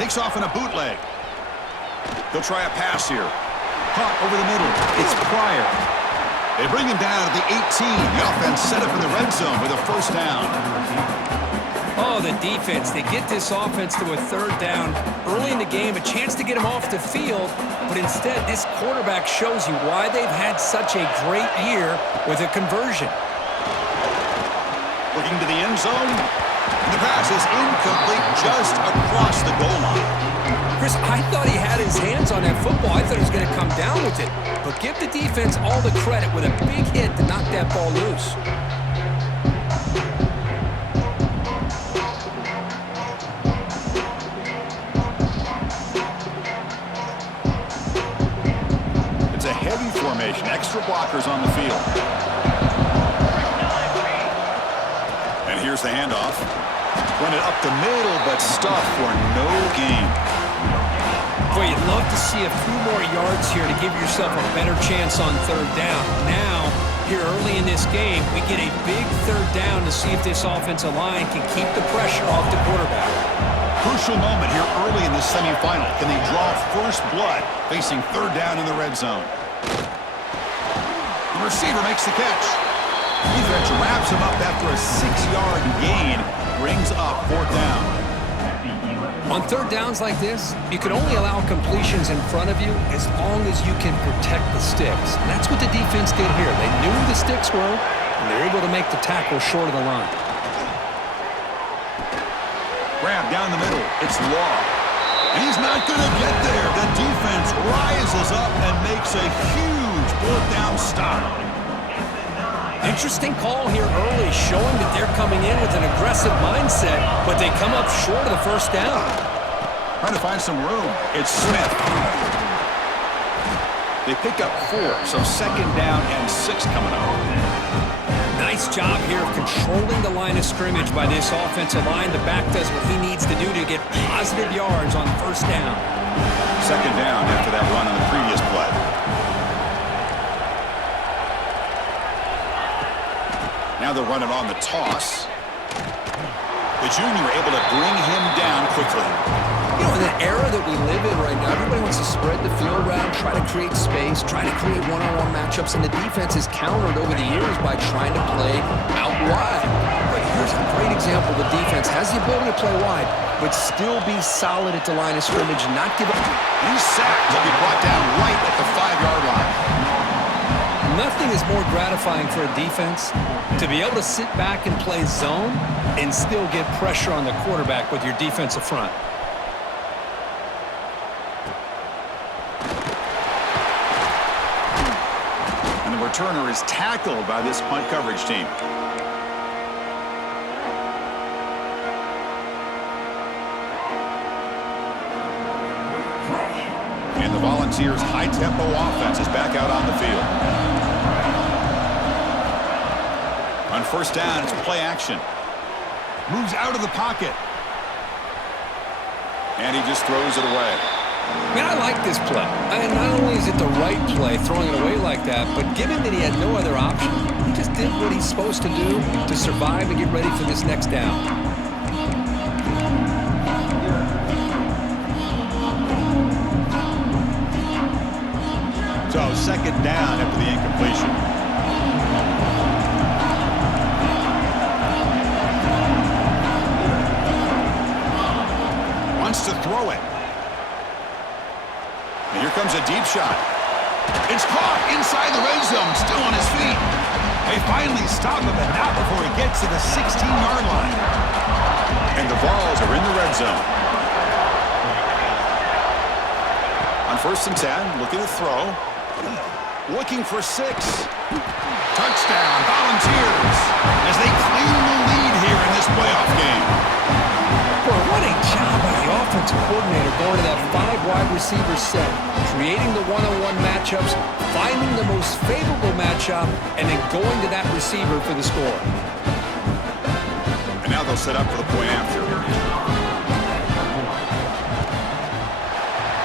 Takes off in a bootleg. They'll try a pass here. Caught over the middle. It's Pryor. They bring him down at the 18. The offense set up in the red zone with a first down. Oh, the defense. They get this offense to a third down early in the game, a chance to get him off the field, but instead this quarterback shows you why they've had such a great year with a conversion. Looking to the end zone. The pass is incomplete just across the goal line. Chris, I thought he had his hands on that football. I thought he was going to come down with it. But give the defense all the credit with a big hit to knock that ball loose. It's a heavy formation. Extra blockers on the field. And here's the handoff. Run it up the middle, but stuffed for no gain. Boy, you'd love to see a few more yards here to give yourself a better chance on third down. Now, here early in this game, we get a big third down to see if this offensive line can keep the pressure off the quarterback. Crucial moment here early in the semifinal. Can they draw first blood facing third down in the red zone? The receiver makes the catch. Defense wraps him up after a 6-yard gain. Brings up fourth down. On third downs like this, you can only allow completions in front of you as long as you can protect the sticks. And that's what the defense did here. They knew where the sticks were, and they were able to make the tackle short of the line. Grab down the middle. It's Law. And he's not going to get there. The defense rises up and makes a huge fourth down stop. Interesting call here early, showing that they're coming in with an aggressive mindset, but they come up short of the first down. Trying to find some room. It's Smith. They pick up 4, so second down and 6 coming up. Nice job here of controlling the line of scrimmage by this offensive line. The back does what he needs to do to get positive yards on first down. Second down after that run on the previous play. Now they're running on the toss. The junior able to bring him down quickly. You know, in the era that we live in right now, everybody wants to spread the field around, try to create space, try to create one-on-one matchups, and the defense has countered over the years by trying to play out wide. But here's a great example. The defense has the ability to play wide, but still be solid at the line of scrimmage, not give up. He's sacked. He'll be brought down right at the 5-yard line. Nothing is more gratifying for a defense to be able to sit back and play zone and still get pressure on the quarterback with your defensive front. And the returner is tackled by this punt coverage team. And the Volunteers' high-tempo offense is back out on the field. On first down, it's play action. Moves out of the pocket. And he just throws it away. Man, I like this play. I mean, not only is it the right play, throwing it away like that, but given that he had no other option, he just did what he's supposed to do to survive and get ready for this next down. So second down after the incompletion. Wants to throw it. And here comes a deep shot. It's caught inside the red zone, still on his feet. They finally stop him, but not before he gets to the 16-yard line. And the Vols are in the red zone. On first and 10, looking to throw. Looking for 6. Touchdown, Volunteers, as they claim the lead here in this playoff game. Boy, what a job by the offensive coordinator going to that 5-wide receiver set, creating the one-on-one matchups, finding the most favorable matchup, and then going to that receiver for the score. And now they'll set up for the point after.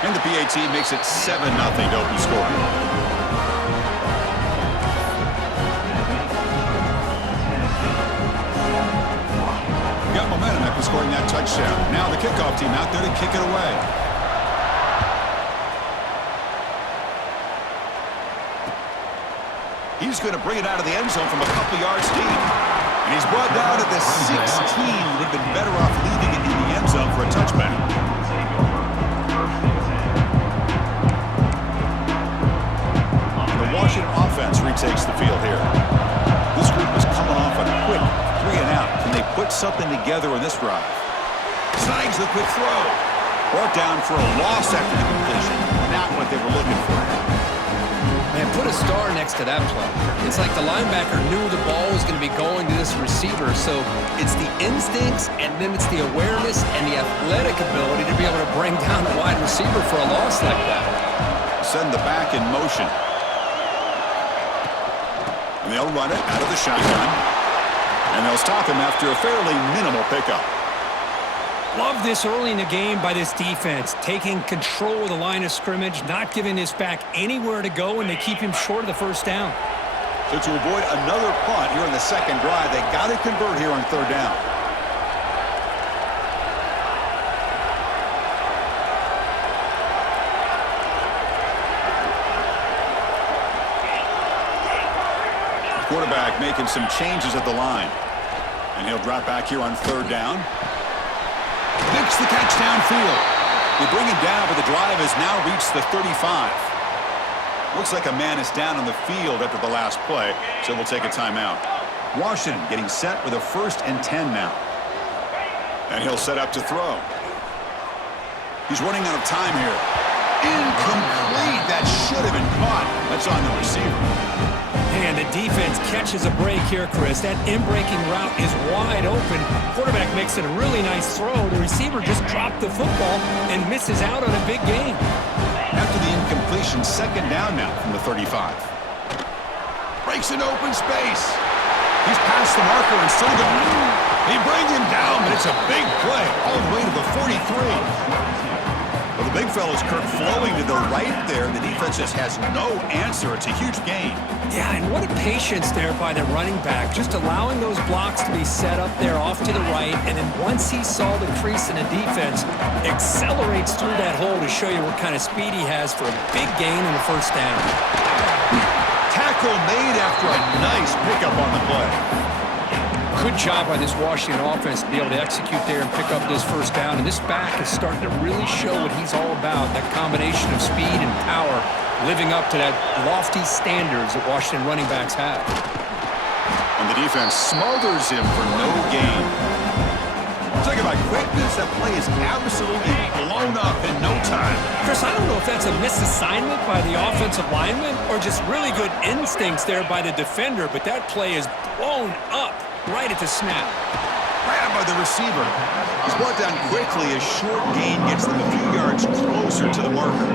And the PAT makes it 7-0 to open scoring. Got momentum at scoring that touchdown. Now the kickoff team out there to kick it away. He's going to bring it out of the end zone from a couple yards deep. And he's brought down at the 16. Would have been better off leaving it in the end zone for a touchback. And the Washington offense retakes the field here. This group is coming off a quick 3-and-out. Can they put something together in this drive? Snags the quick throw. Brought down for a loss after the completion. Not what they were looking for. Man, put a star next to that play. It's like the linebacker knew the ball was going to be going to this receiver, so it's the instincts, and then it's the awareness and the athletic ability to be able to bring down a wide receiver for a loss like that. Send the back in motion. And they'll run it out of the shotgun. And they'll stop him after a fairly minimal pickup. Love this early in the game by this defense, taking control of the line of scrimmage, not giving this back anywhere to go, and they keep him short of the first down. So to avoid another punt here in the second drive, they got to convert here on third down. Quarterback making some changes at the line. And he'll drop back here on third down. Makes the catch downfield. They bring him down, but the drive has now reached the 35. Looks like a man is down on the field after the last play, so we'll take a timeout. Washington getting set with a 1st and 10 now. And he'll set up to throw. He's running out of time here. Incomplete. That should have been caught. That's on the receiver. And the defense catches a break here, Chris. That in-breaking route is wide open. Quarterback makes it a really nice throw. The receiver just dropped the football and misses out on a big gain. After the incompletion, second down now from the 35. Breaks an open space. He's past the marker and still going. He brings him down, but it's a big play all the way to the 43. Well, the big fellow's Kirk flowing to the right there. The defense just has no answer. It's a huge gain. Yeah, and what a patience there by the running back. Just allowing those blocks to be set up there off to the right, and then once he saw the crease in the defense, accelerates through that hole to show you what kind of speed he has for a big gain in the first down. Tackle made after a nice pickup on the play. Good job by this Washington offense to be able to execute there and pick up this first down. And this back is starting to really show what he's all about, that combination of speed and power, living up to that lofty standards that Washington running backs have. And the defense smothers him for no gain. Talking about quickness, that play is absolutely blown up in no time. Chris, I don't know if that's a misassignment by the offensive lineman or just really good instincts there by the defender, but that play is blown up right at the snap. Grabbed by the receiver. He's brought down quickly as short gain gets them a few yards closer to the marker.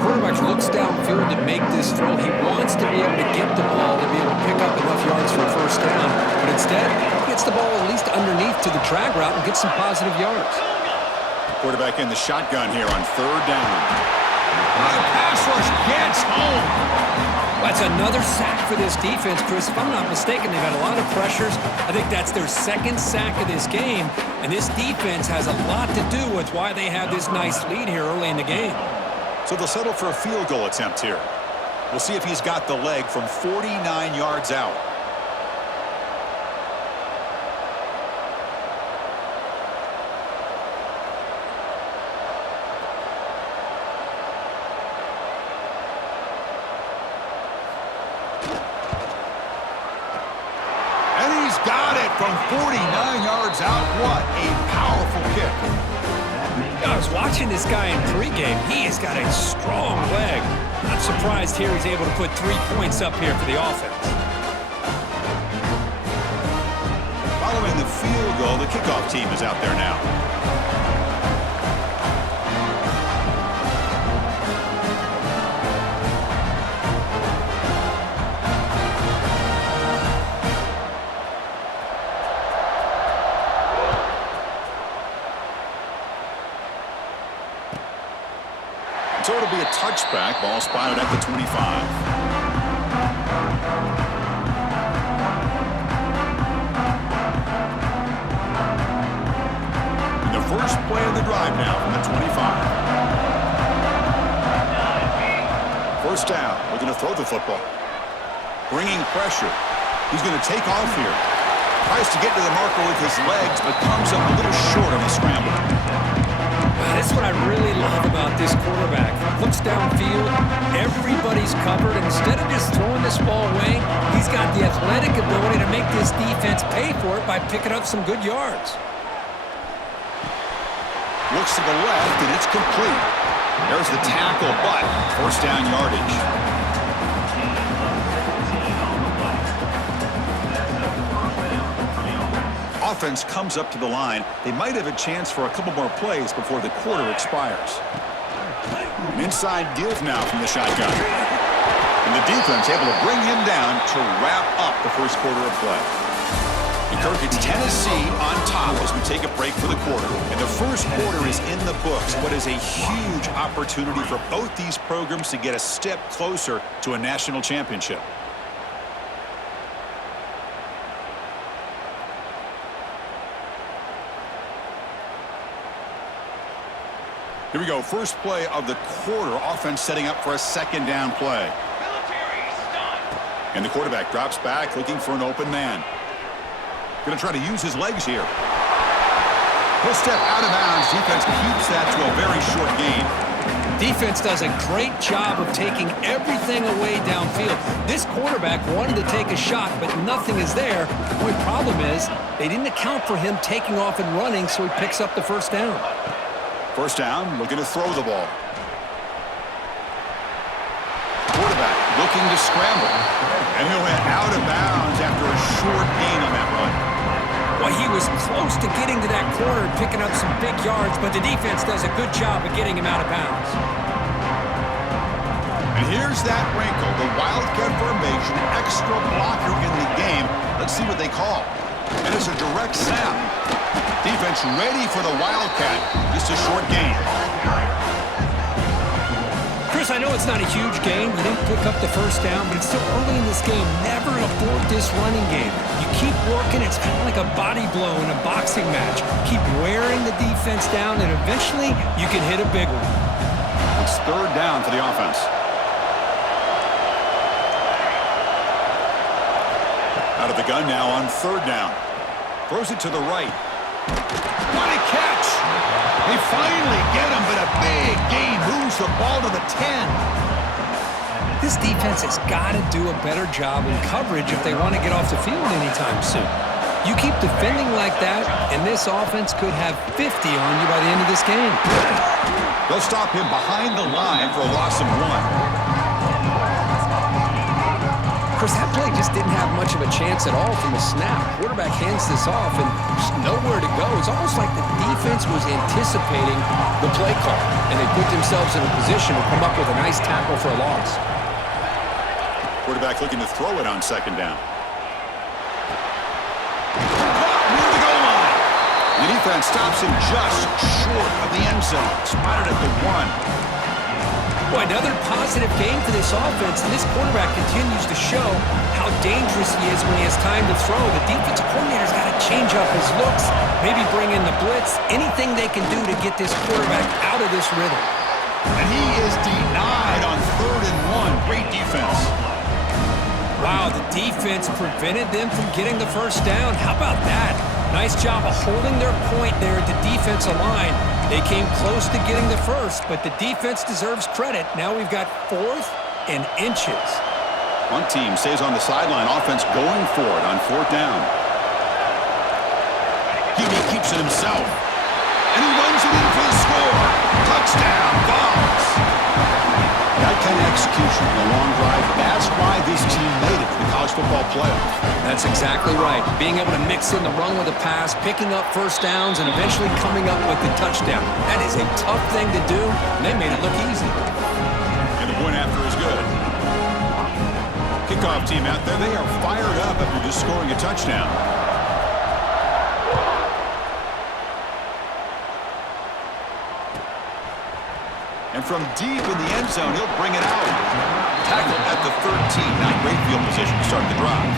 Quarterback looks downfield to make this throw. He wants to be able to get the ball to be able to pick up enough yards for a first down, but instead he gets the ball at least underneath to the drag route and gets some positive yards. Quarterback in the shotgun here on third down. The pass rush gets home. That's another sack for this defense, Chris. If I'm not mistaken, they've had a lot of pressures. I think that's their second sack of this game, and this defense has a lot to do with why they have this nice lead here early in the game. So they'll settle for a field goal attempt here. We'll see if he's got the leg from 49 yards out. From 49 yards out, what a powerful kick. I was watching this guy in pregame. He has got a strong leg. Not surprised here he's able to put 3 points up here for the offense. Following the field goal, the kickoff team is out there now. So it'll be a touchback. Ball spotted at the 25. First play of the drive now from the 25. First down. We're going to throw the football. Bringing pressure. He's going to take off here. Tries to get to the marker with his legs, but comes up a little short on the scramble. That's what I really love about this quarterback. Looks downfield, everybody's covered, and instead of just throwing this ball away, he's got the athletic ability to make this defense pay for it by picking up some good yards. Looks to the left, and it's complete. There's the tackle, but first down yardage. Offense comes up to the line. They might have a chance for a couple more plays before the quarter expires. An inside give now from the shotgun. And the defense able to bring him down to wrap up the first quarter of play. Kirk, it's Tennessee on top as we take a break for the quarter. And the first quarter is in the books. What is a huge opportunity for both these programs to get a step closer to a national championship. Here we go. First play of the quarter. Offense setting up for a second down play. And the quarterback drops back looking for an open man. Going to try to use his legs here. He'll step out of bounds. Defense keeps that to a very short gain. Defense does a great job of taking everything away downfield. This quarterback wanted to take a shot, but nothing is there. The only problem is they didn't account for him taking off and running, so he picks up the first down. First down, looking to throw the ball. Quarterback looking to scramble. And he'll head out of bounds after a short gain on that run. Well, he was close to getting to that corner and picking up some big yards, but the defense does a good job of getting him out of bounds. And here's that wrinkle, the Wildcat formation, extra blocker in the game. Let's see what they call. And it's a direct snap. Defense ready for the Wildcat. Just a short gain. Chris, I know it's not a huge game. You didn't pick up the first down, but it's still early in this game. Never abort this running game. You keep working. It's kind of like a body blow in a boxing match. Keep wearing the defense down, and eventually you can hit a big one. It's third down for the offense. Out of the gun now on third down. Throws it to the right. What a catch! They finally get him, but a big gain moves the ball to the 10. This defense has got to do a better job in coverage if they want to get off the field anytime soon. You keep defending like that, and this offense could have 50 on you by the end of this game. They'll stop him behind the line for a loss of 1. Chris, that play just didn't have much of a chance at all from the snap. Quarterback hands this off, and there's nowhere to go. It's almost like the defense was anticipating the play call, and they put themselves in a position to come up with a nice tackle for a loss. Quarterback looking to throw it on second down. Caught near the goal line. The defense stops him just short of the end zone. Spotted at the 1. Boy, another positive game for this offense, and this quarterback continues to show how dangerous he is when he has time to throw. The defensive coordinator's got to change up his looks, maybe bring in the blitz, anything they can do to get this quarterback out of this rhythm. And he is denied on 3rd and 1. Great defense. Wow, the defense prevented them from getting the first down. How about that? Nice job of holding their point there at the defensive line. They came close to getting the first, but the defense deserves credit. Now we've got 4th and inches. One team stays on the sideline. Offense going for it on 4th down. He keeps it himself. And he runs it in for the score. Touchdown, Vols. That kind of execution in a long drive, that's why this team made it to the college football playoff. That's exactly right. Being able to mix in the run with the pass, picking up first downs, and eventually coming up with the touchdown. That is a tough thing to do, and they made it look easy. And the point after is good. Kickoff team out there, they are fired up after just scoring a touchdown. And from deep in the end zone, he'll bring it out. Tackled at the 13. Not great field position to start the drive.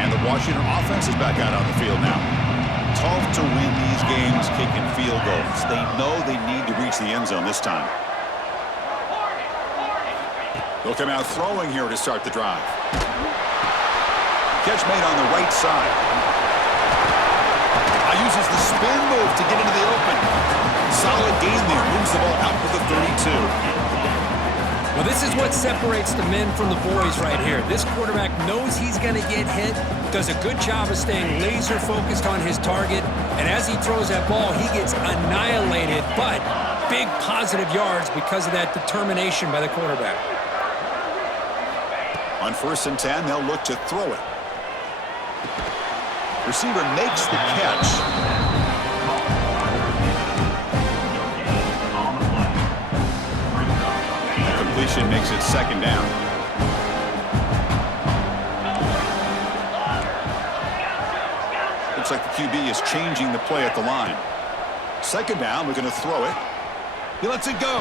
And the Washington offense is back out on the field now. Tough to win these games kicking field goals. They know they need to reach the end zone this time. They'll come out throwing here to start the drive. Catch made on the right side. Uses the spin move to get into the open. Solid gain there. Moves the ball out to the 32. Well, this is what separates the men from the boys right here. This quarterback knows he's going to get hit, does a good job of staying laser focused on his target, and as he throws that ball, he gets annihilated, but big positive yards because of that determination by the quarterback. On 1st and 10, they'll look to throw it. Receiver makes the catch. Completion makes it 2nd down. Looks like the QB is changing the play at the line. 2nd down, we're going to throw it. He lets it go.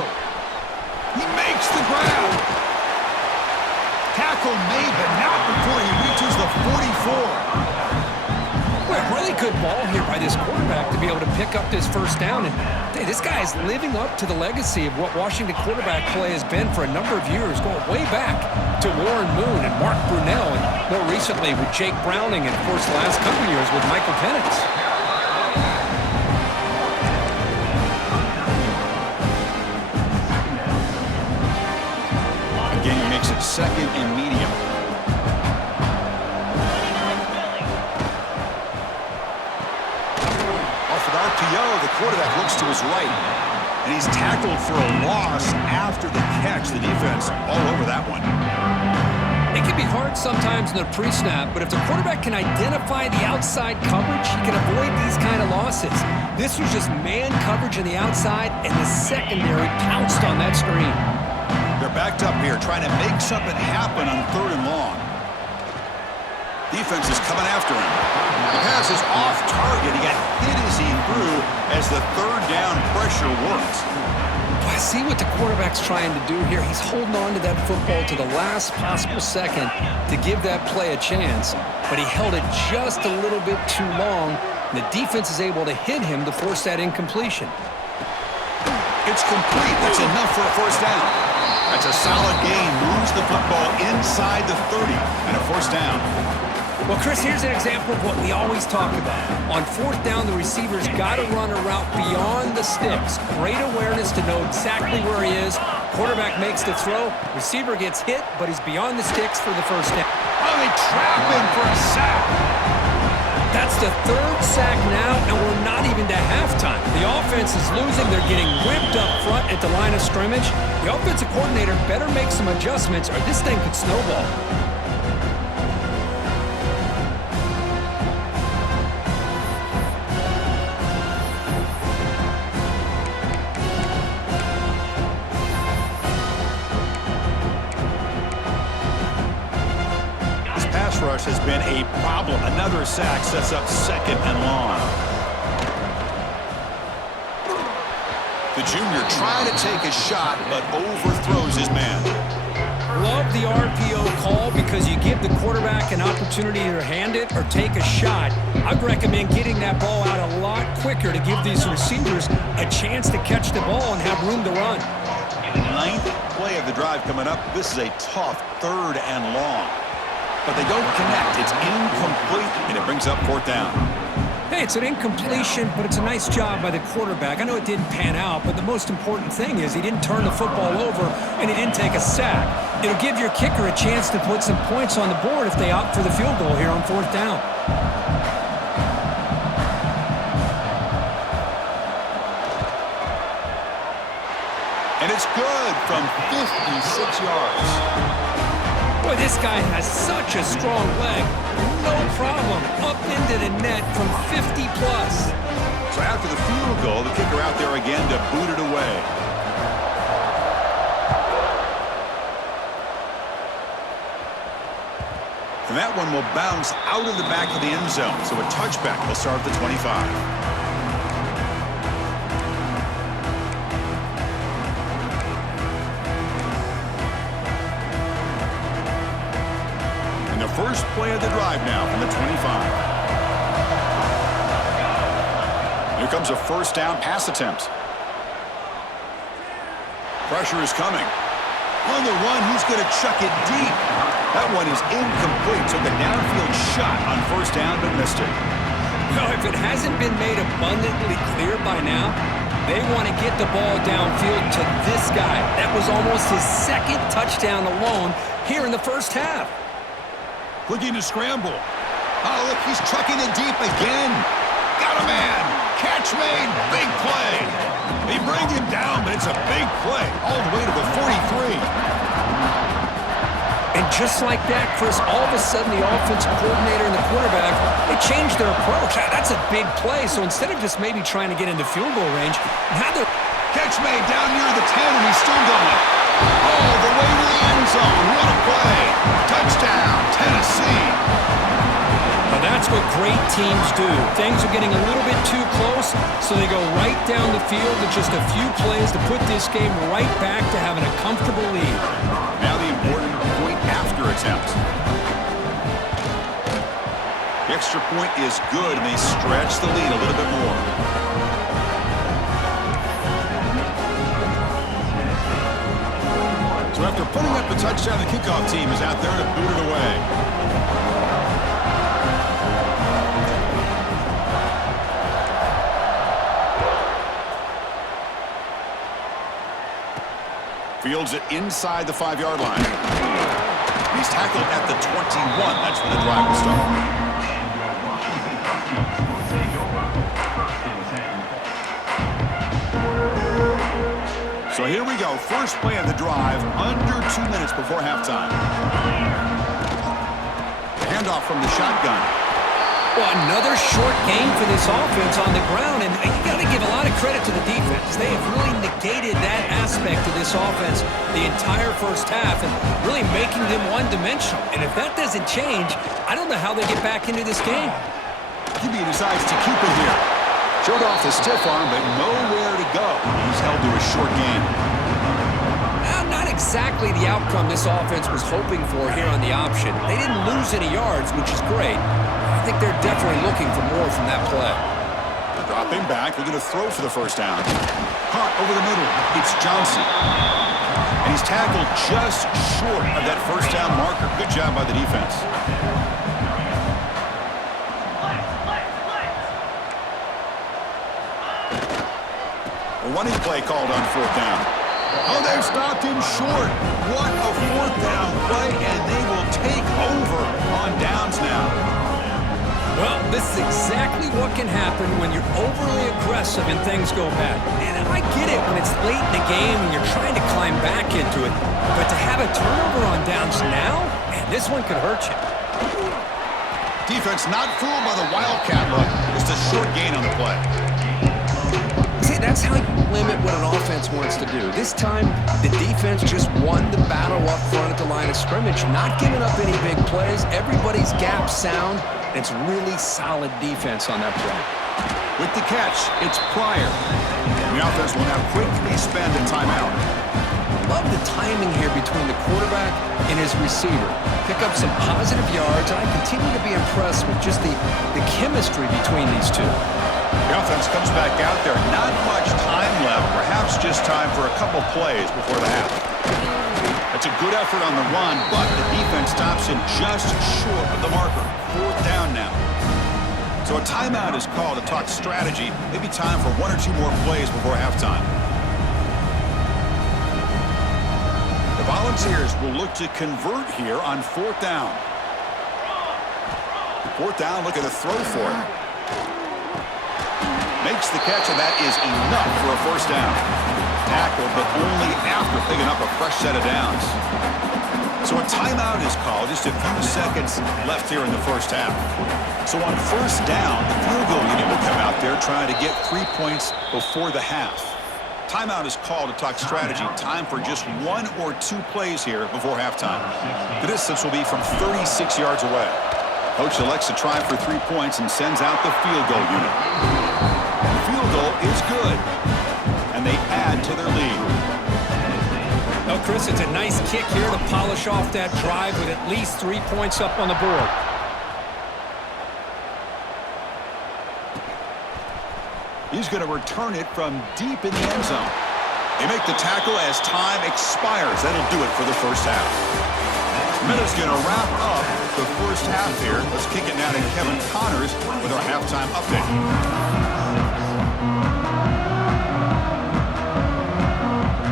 He makes the grab. Tackle made, but not before he reaches the 44. A really good ball here by this quarterback to be able to pick up this 1st down. And hey, this guy is living up to the legacy of what Washington quarterback play has been for a number of years, going way back to Warren Moon and Mark Brunell, and more recently with Jake Browning, and of course the last couple years with Michael Penix. Again, he makes it 2nd and medium. The quarterback looks to his right, and he's tackled for a loss after the catch. The defense all over that one. It can be hard sometimes in the pre-snap, but if the quarterback can identify the outside coverage, he can avoid these kind of losses. This was just man coverage on the outside, and the secondary pounced on that screen. They're backed up here, trying to make something happen on 3rd and long. Defense is coming after him. The pass is off target. He got hit as he threw as the 3rd down pressure worked. I see what the quarterback's trying to do here. He's holding on to that football to the last possible second to give that play a chance, but he held it just a little bit too long, and the defense is able to hit him to force that incompletion. It's complete. That's enough for a 1st down. That's a solid gain. Moves the football inside the 30 and a 1st down. Well, Chris, here's an example of what we always talk about. On 4th down, the receiver's got to run a route beyond the sticks. Great awareness to know exactly where he is. Quarterback makes the throw. Receiver gets hit, but he's beyond the sticks for the 1st down. Oh, they trap him for a sack. That's the 3rd sack now, and we're not even to halftime. The offense is losing. They're getting whipped up front at the line of scrimmage. The offensive coordinator better make some adjustments, or this thing could snowball. Rush has been a problem. Another sack sets up 2nd and long. The junior trying to take a shot, but overthrows his man. Love the RPO call because you give the quarterback an opportunity to hand it or take a shot. I'd recommend getting that ball out a lot quicker to give these receivers a chance to catch the ball and have room to run. 9th play of the drive coming up. This is a tough 3rd and long. But they don't connect. It's incomplete, and it brings up 4th down. Hey, it's an incompletion, but it's a nice job by the quarterback. I know it didn't pan out, but the most important thing is he didn't turn the football over, and he didn't take a sack. It'll give your kicker a chance to put some points on the board if they opt for the field goal here on 4th down. And it's good from 56 yards. Boy, this guy has such a strong leg. No problem. Up into the net from 50 plus. So after the field goal, the kicker out there again to boot it away. And that one will bounce out of the back of the end zone. So a touchback will start at the 25. first play of the drive now from the 25. Here comes a first down pass attempt. Pressure is coming. On the run, he's going to chuck it deep. That one is incomplete. Took a downfield shot on first down, but missed it. No, if it hasn't been made abundantly clear by now, they want to get the ball downfield to this guy. That was almost his second touchdown alone here in the first half. Looking to scramble. Oh, look, he's trucking it deep again. Got a man. Catch made. Big play. They bring him down, but it's a big play all the way to the 43. And just like that, Chris, all of a sudden the offensive coordinator and the quarterback, they changed their approach. That's a big play. So instead of just maybe trying to get into field goal range, now they're... Catch made down near the 10, and he's still going. All the way to the end zone. What a play. Touchdown, Tennessee. Now that's what great teams do. Things are getting a little bit too close, so they go right down the field with just a few plays to put this game right back to having a comfortable lead. Now the important point after attempt. The extra point is good, and they stretch the lead a little bit more. So after putting up the touchdown, the kickoff team is out there to boot it away. Fields it inside the 5-yard line. He's tackled at the 21. That's when the drive will start. So here we go. First play of the drive, under 2 minutes before halftime. Handoff from the shotgun. Well, another short game for this offense on the ground, and you got to give a lot of credit to the defense. They have really negated that aspect of this offense the entire first half and really making them one-dimensional. And if that doesn't change, I don't know how they get back into this game. QB decides to keep it here. Showed off the stiff arm, but nowhere to go. He's held to a short gain. Not exactly the outcome this offense was hoping for here on the option. They didn't lose any yards, which is great. I think they're definitely looking for more from that play. Dropping back, they're going to throw for the first down. Caught over the middle. It's Johnson. And he's tackled just short of that first down marker. Good job by the defense. A running play called on fourth down. Oh, they've stopped him short. What a fourth down play, and they will take over on downs now. Well, this is exactly what can happen when you're overly aggressive and things go bad. And I get it when it's late in the game and you're trying to climb back into it. But to have a turnover on downs now, man, this one could hurt you. Defense not fooled by the Wildcat look. Just a short gain on the play. See, that's how you limit what an offense wants to do. This time, the defense just won the battle up front at the line of scrimmage, not giving up any big plays. Everybody's gap sound. It's really solid defense on that play. With the catch, it's Pryor. The offense will now quickly spend a timeout. Love the timing here between the quarterback and his receiver. Pick up some positive yards, and I continue to be impressed with just the chemistry between these two. The offense comes back out there. Not much time left. Perhaps just time for a couple plays before the half. That's a good effort on the run, but the defense stops him just short of the marker. Fourth down now. So a timeout is called to talk strategy. Maybe time for one or two more plays before halftime. The Volunteers will look to convert here on fourth down. Fourth down, look at the throw for it. Makes the catch, and that is enough for a first down. Tackled, but only after picking up a fresh set of downs. So a timeout is called. Just a few seconds left here in the first half. So on first down, the field goal unit will come out there trying to get 3 points before the half. Timeout is called to talk strategy. Time for just one or two plays here before halftime. The distance will be from 36 yards away. Coach elects to try for 3 points and sends out the field goal unit. The field goal is good, and they add to their lead. Now, Chris, it's a nice kick here to polish off that drive with at least 3 points up on the board. He's going to return it from deep in the end zone. They make the tackle as time expires. That'll do it for the first half. Minute's going to wrap up the first half here. Let's kick it now to Kevin Connors with our halftime update.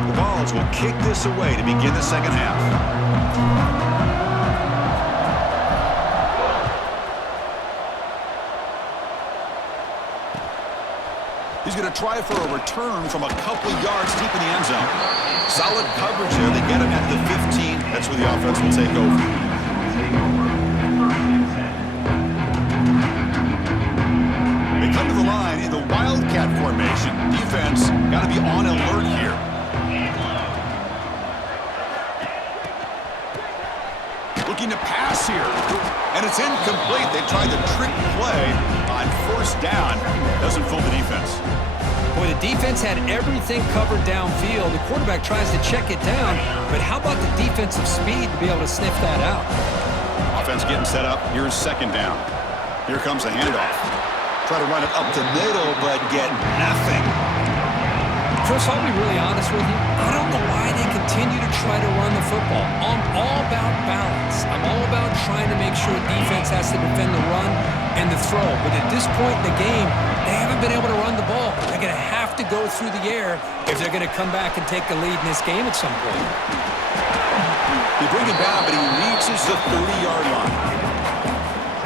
The Vols will kick this away to begin the second half. He's going to try for a return from a couple yards deep in the end zone. Solid coverage there. They get him at the 15. That's where the offense will take over. They come to the line in the Wildcat formation. Defense got to be on alert here. Looking to pass here. And it's incomplete. They tried the trick play on first down. Doesn't fool the defense. Boy, the defense had everything covered downfield. The quarterback tries to check it down, but how about the defensive speed to be able to sniff that out? Offense getting set up. Here's second down. Here comes the handoff. Try to run it up the middle, but get nothing. Chris, I'll be really honest with you. I don't know why they continue to try to run the football. I'm all about balance. I'm all about trying to make sure defense has to defend the run and the throw. But at this point in the game, they haven't been able to run the ball. They're going to have to go through the air if they're going to come back and take the lead in this game at some point. They bring him down, but he reaches the 30-yard line.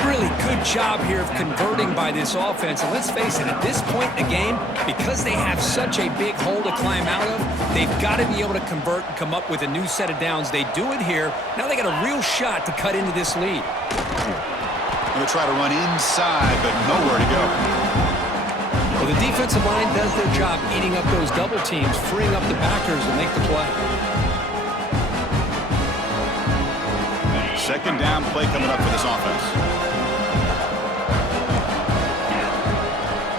Really good job here of converting by this offense. And let's face it, at this point in the game, because they have such a big hole to climb out of, they've got to be able to convert and come up with a new set of downs. They do it here. Now they got a real shot to cut into this lead. Going to try to run inside, but nowhere to go. Well, the defensive line does their job eating up those double teams, freeing up the backers to make the play. Second down play coming up for this offense.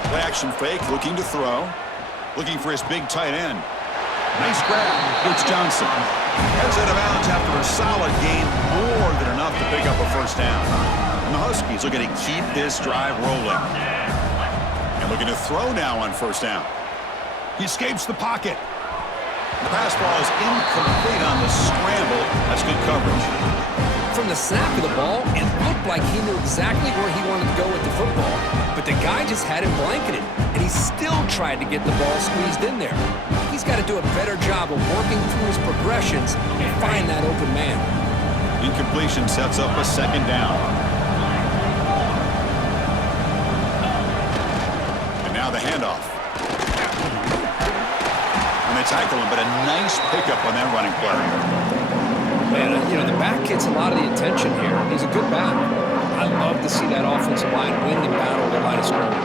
Play action fake, looking to throw. Looking for his big tight end. Nice grab. It's Johnson. Heads out of bounds after a solid gain, more than enough to pick up a first down. And the Huskies looking to keep this drive rolling. And looking to throw now on first down. He escapes the pocket. The pass ball is incomplete on the scramble. That's good coverage. From the snap of the ball, it looked like he knew exactly where he wanted to go with the football, but the guy just had him blanketed, and he still tried to get the ball squeezed in there. He's got to do a better job of working through his progressions and find that open man. Incompletion sets up a second down. And now the handoff. And they tackle him, but a nice pickup on that running play. Man, you know, the back gets a lot of the attention here. He's a good back. I love to see that offensive line win the battle at the line of scrimmage.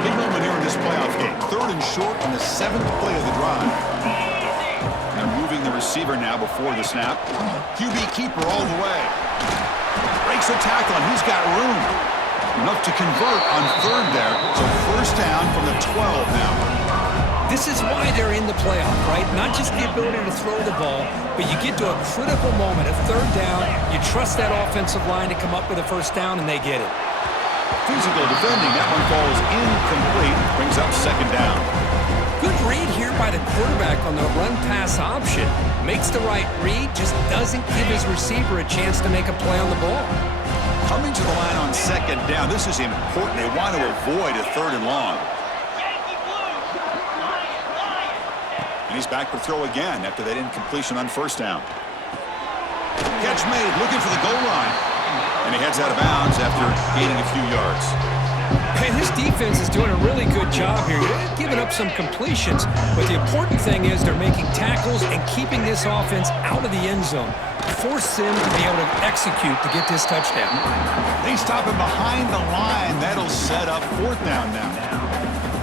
Big moment here in this playoff game. Third and short on the 7th play of the drive. They're moving the receiver now before the snap. QB keeper all the way. Breaks a tackle, and he's got room. Enough to convert on third there. So first down from the 12 now. This is why they're in the playoff, right? Not just the ability to throw the ball, but you get to a critical moment, a third down, you trust that offensive line to come up with a first down, and they get it. Physical defending, that one falls incomplete, brings up second down. Good read here by the quarterback on the run-pass option. Makes the right read, just doesn't give his receiver a chance to make a play on the ball. Coming to the line on second down, this is important. They want to avoid a third and long. He's back for throw again after that incompletion on first down. Catch made, looking for the goal line. And he heads out of bounds after gaining a few yards. Hey, this defense is doing a really good job here. They're giving up some completions, but the important thing is they're making tackles and keeping this offense out of the end zone. Force them to be able to execute to get this touchdown. They stop him behind the line. That'll set up fourth down now.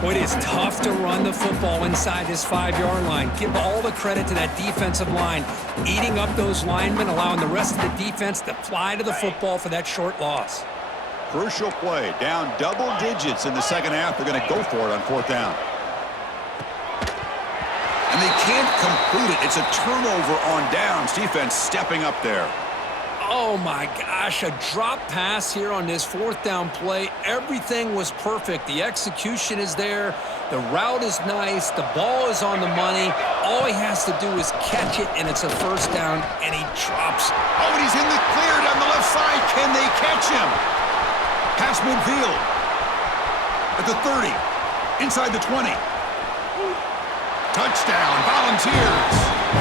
Boy, it is tough to run the football inside this 5-yard line. Give all the credit to that defensive line, eating up those linemen, allowing the rest of the defense to fly to the football for that short loss. Crucial play, down double digits in the second half. They're going to go for it on fourth down. And they can't complete it. It's a turnover on downs. Defense stepping up there. Oh, my gosh, a drop pass here on this fourth down play. Everything was perfect. The execution is there. The route is nice. The ball is on the money. All he has to do is catch it, and it's a first down, and he drops. Oh, and he's in the clear down the left side. Can they catch him? Pass midfield. At the 30. Inside the 20. Touchdown, Volunteers.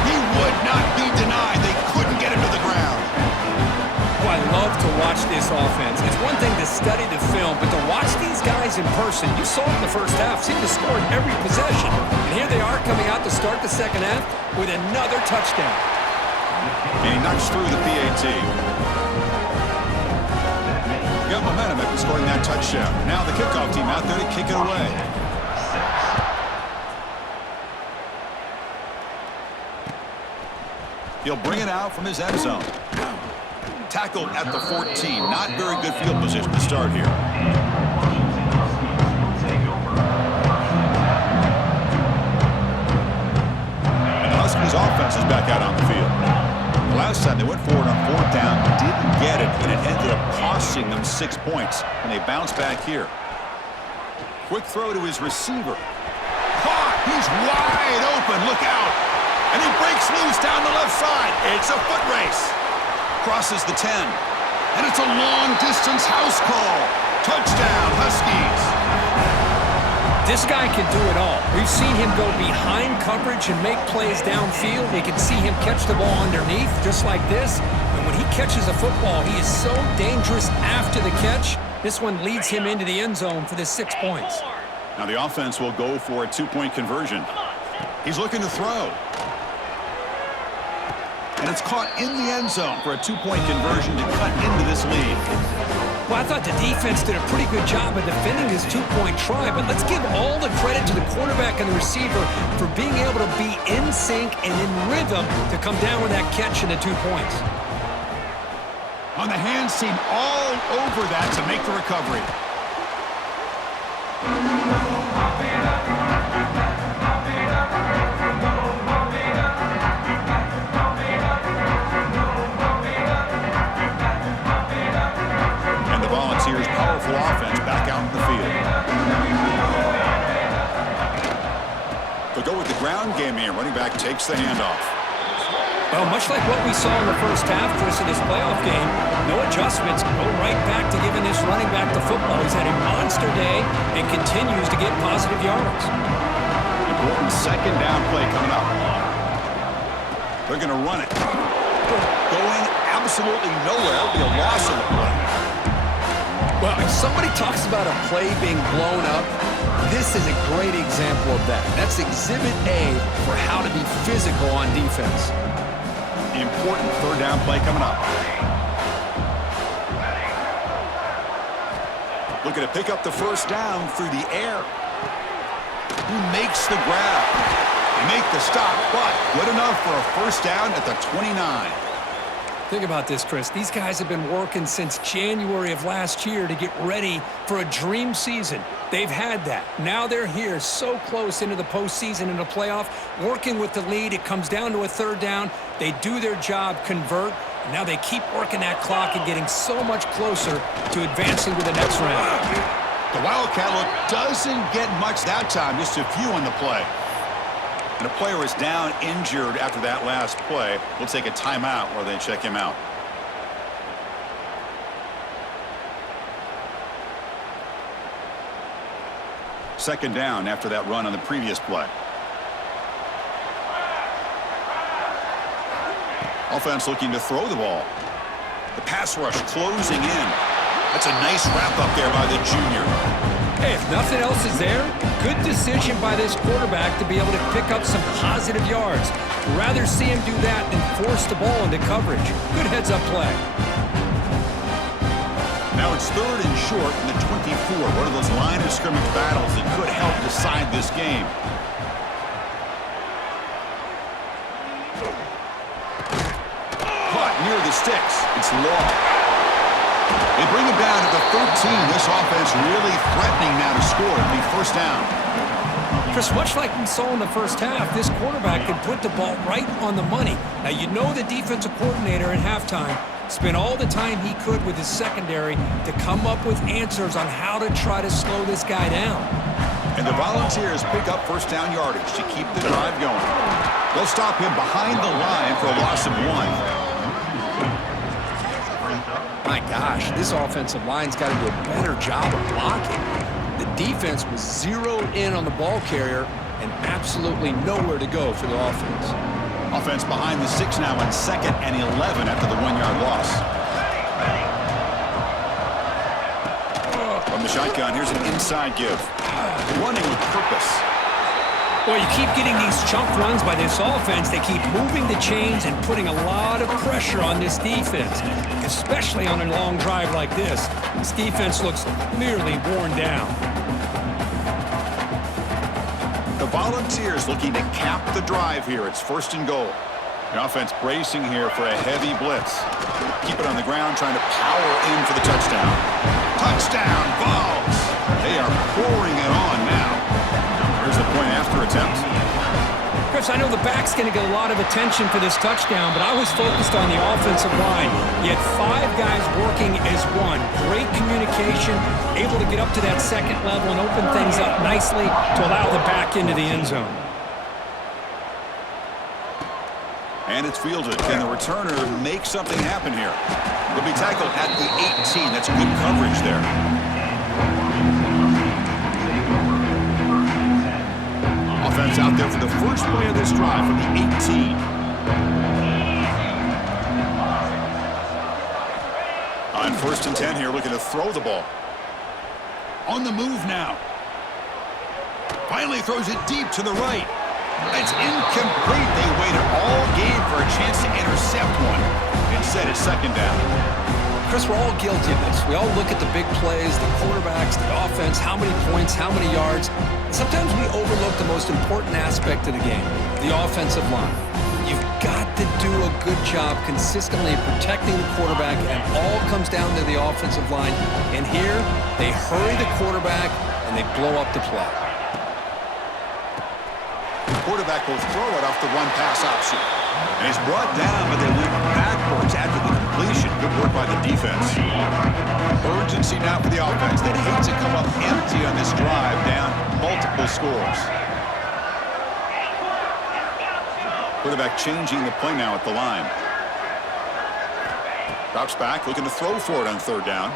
He would not be denied. They couldn't get him to the ground. Oh, I love to watch this offense. It's one thing to study the film, but to watch these guys in person, you saw it in the first half, seemed to score in every possession. And here they are coming out to start the second half with another touchdown. And he knocks through the PAT. Got momentum after scoring that touchdown. Now the kickoff team out there to kick it away. He'll bring it out from his end zone. Tackled at the 14. Not very good field position to start here. And the Huskies offense is back out on the field. The last time they went forward on fourth down, didn't get it, and it ended up costing them 6 points. And they bounce back here. Quick throw to his receiver. Caught! He's wide open. Look out! And he breaks loose down the left side. It's a foot race. Crosses the 10. And it's a long-distance house call. Touchdown, Huskies. This guy can do it all. We've seen him go behind coverage and make plays downfield. We can see him catch the ball underneath, just like this. And when he catches a football, he is so dangerous after the catch. This one leads him into the end zone for the 6 points. Now the offense will go for a two-point conversion. He's looking to throw. And it's caught in the end zone for a two-point conversion to cut into this lead. Well, I thought the defense did a pretty good job of defending this two-point try, but let's give all the credit to the quarterback and the receiver for being able to be in sync and in rhythm to come down with that catch and the 2 points. On the hands team all over that to make the recovery. Volunteers' powerful offense back out in the field. They'll go with the ground game here. Running back takes the handoff. Well, much like what we saw in the first half, Chris, of this playoff game, no adjustments. Go right back to giving this running back the football. He's had a monster day and continues to get positive yards. Important second down play coming up. They're going to run it. Going absolutely nowhere. It'll be a loss of the play. Well, if somebody talks about a play being blown up, this is a great example of that. That's Exhibit A for how to be physical on defense. Important third down play coming up. Looking to pick up the first down through the air. Who makes the grab? They make the stop, but good enough for a first down at the 29. Think about this, Chris. These guys have been working since January of last year to get ready for a dream season. They've had that. Now they're here so close into the postseason and the playoff, working with the lead. It comes down to a third down. They do their job, convert. And now they keep working that clock and getting so much closer to advancing to the next round. The Wildcat look doesn't get much that time, just a few on the play. And a player is down injured after that last play. We'll take a timeout while they check him out. Second down after that run on the previous play. Offense looking to throw the ball. The pass rush closing in. That's a nice wrap up there by the junior. Hey, if nothing else is there, good decision by this quarterback to be able to pick up some positive yards. Rather see him do that than force the ball into coverage. Good heads-up play. Now it's third and short in the 24. One of those line of scrimmage battles that could help decide this game. Caught near the sticks. It's long. They bring him down to the 13. This offense really threatening now to score. It'll be first down. Chris, much like we saw in the first half, this quarterback could put the ball right on the money. Now, you know the defensive coordinator at halftime spent all the time he could with his secondary to come up with answers on how to try to slow this guy down. And the Volunteers pick up first down yardage to keep the drive going. They'll stop him behind the line for a loss of 1. My gosh, this offensive line's got to do a better job of blocking. The defense was zeroed in on the ball carrier and absolutely nowhere to go for the offense. Offense behind the 6 now on 2nd and 11 after the 1-yard loss. From the shotgun, here's an inside give. Running with purpose. Well, you keep getting these chunk runs by this offense. They keep moving the chains and putting a lot of pressure on this defense, especially on a long drive like this. This defense looks clearly worn down. The Volunteers looking to cap the drive here. It's 1st and goal. The offense bracing here for a heavy blitz. Keep it on the ground, trying to power in for the touchdown. Touchdown, Vols! They are pouring it on now. Here's the point after attempt. Chris, I know the back's going to get a lot of attention for this touchdown, but I was focused on the offensive line. You had 5 guys working as one. Great communication, able to get up to that 2nd level and open things up nicely to allow the back into the end zone. And it's fielded. Can the returner make something happen here? He'll be tackled at the 18. That's good coverage there. Offense out there for the first play of this drive from the 18. On 1st and 10 here, looking to throw the ball. On the move now. Finally throws it deep to the right. It's incomplete. They waited all game for a chance to intercept one. Instead, it's 2nd down. Chris, we're all guilty of this. We all look at the big plays, the quarterbacks, the offense, how many points, how many yards. And sometimes we overlook the most important aspect of the game, the offensive line. You've got to do a good job consistently protecting the quarterback, and it all comes down to the offensive line. And here, they hurry the quarterback, and they blow up the play. The quarterback will throw it off the run-pass option. And he's brought down, but they went backwards after the completion. Good work by the defense. Urgency now for the offense. They'd hate to come up empty on this drive, down multiple scores. Quarterback changing the play now at the line. Drops back, looking to throw for it on 3rd down.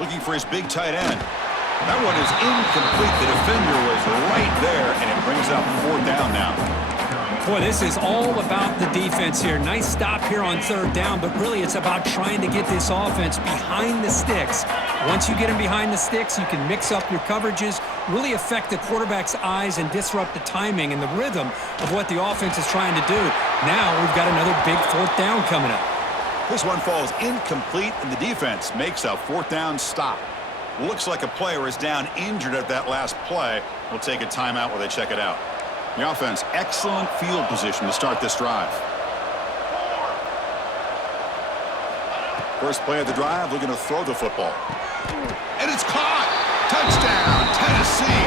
Looking for his big tight end. That one is incomplete. The defender was right there, and it brings up 4th down now. Boy, this is all about the defense here. Nice stop here on 3rd down, but really it's about trying to get this offense behind the sticks. Once you get them behind the sticks, you can mix up your coverages, really affect the quarterback's eyes and disrupt the timing and the rhythm of what the offense is trying to do. Now we've got another big 4th down coming up. This one falls incomplete, and the defense makes a 4th down stop. Looks like a player is down injured at that last play. We'll take a timeout while they check it out. The offense, excellent field position to start this drive. First play of the drive, looking to throw the football. And it's caught! Touchdown, Tennessee!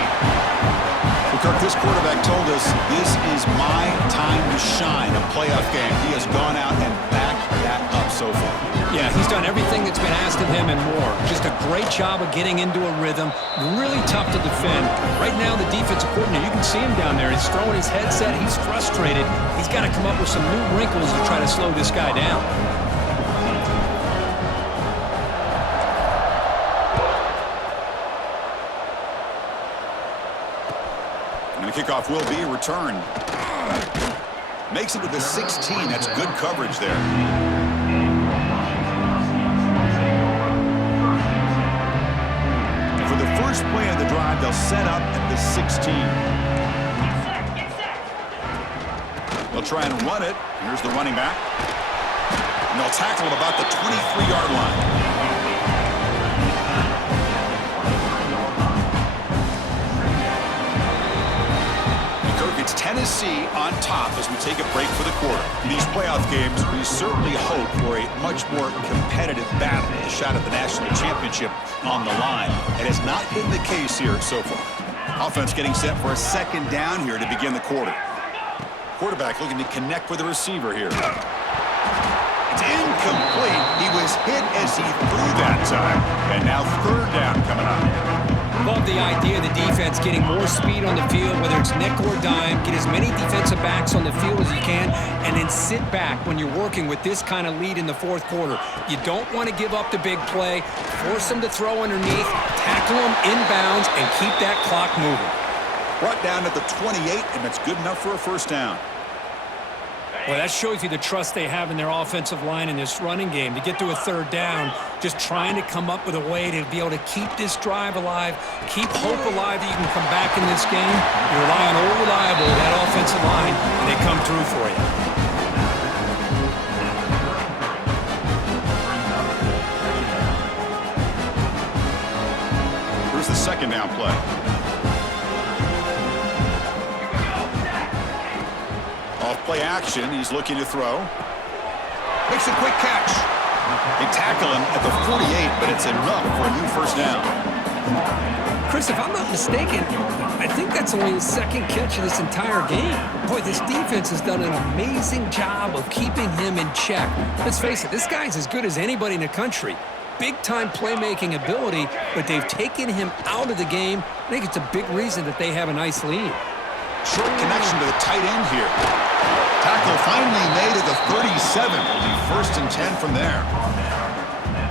Kirk, this quarterback told us this is my time to shine, a playoff game. He has gone out and backed that up so far. Yeah, he's done everything that's been asked of him and more. Just a great job of getting into a rhythm. Really tough to defend. Right now, the defensive coordinator, you can see him down there. He's throwing his headset. He's frustrated. He's got to come up with some new wrinkles to try to slow this guy down. And the kickoff will be returned. Makes it to the 16. That's good coverage there. For the first play of the drive, they'll set up at the 16. They'll try and run it. Here's the running back. And they'll tackle at about the 23-yard line. Tennessee on top as we take a break for the quarter. In these playoff games, we certainly hope for a much more competitive battle, a shot at the national championship on the line. It has not been the case here so far. Offense getting set for a second down here to begin the quarter. Quarterback looking to connect with the receiver here. It's incomplete. He was hit as he threw that time. And now third down coming up. Love the idea of the defense getting more speed on the field, whether it's nickel or dime. Get as many defensive backs on the field as you can, and then sit back when you're working with this kind of lead in the fourth quarter. You don't want to give up the big play. Force them to throw underneath, tackle them inbounds, and keep that clock moving. Brought down at the 28, and that's good enough for a first down. Well, that shows you the trust they have in their offensive line in this running game. To get to a third down, just trying to come up with a way to be able to keep this drive alive, keep hope alive that you can come back in this game. You rely on old reliable, that offensive line, and they come through for you. Here's the second down play. Off play action, he's looking to throw. Makes a quick catch. They tackle him at the 48, but it's enough for a new first down. Chris, if I'm not mistaken, I think that's only the second catch of this entire game. Boy, this defense has done an amazing job of keeping him in check. Let's face it, this guy's as good as anybody in the country. Big-time playmaking ability, but they've taken him out of the game. I think it's a big reason that they have a nice lead. Short connection to the tight end here. Tackle finally made at the 37. Will be first and 10 from there.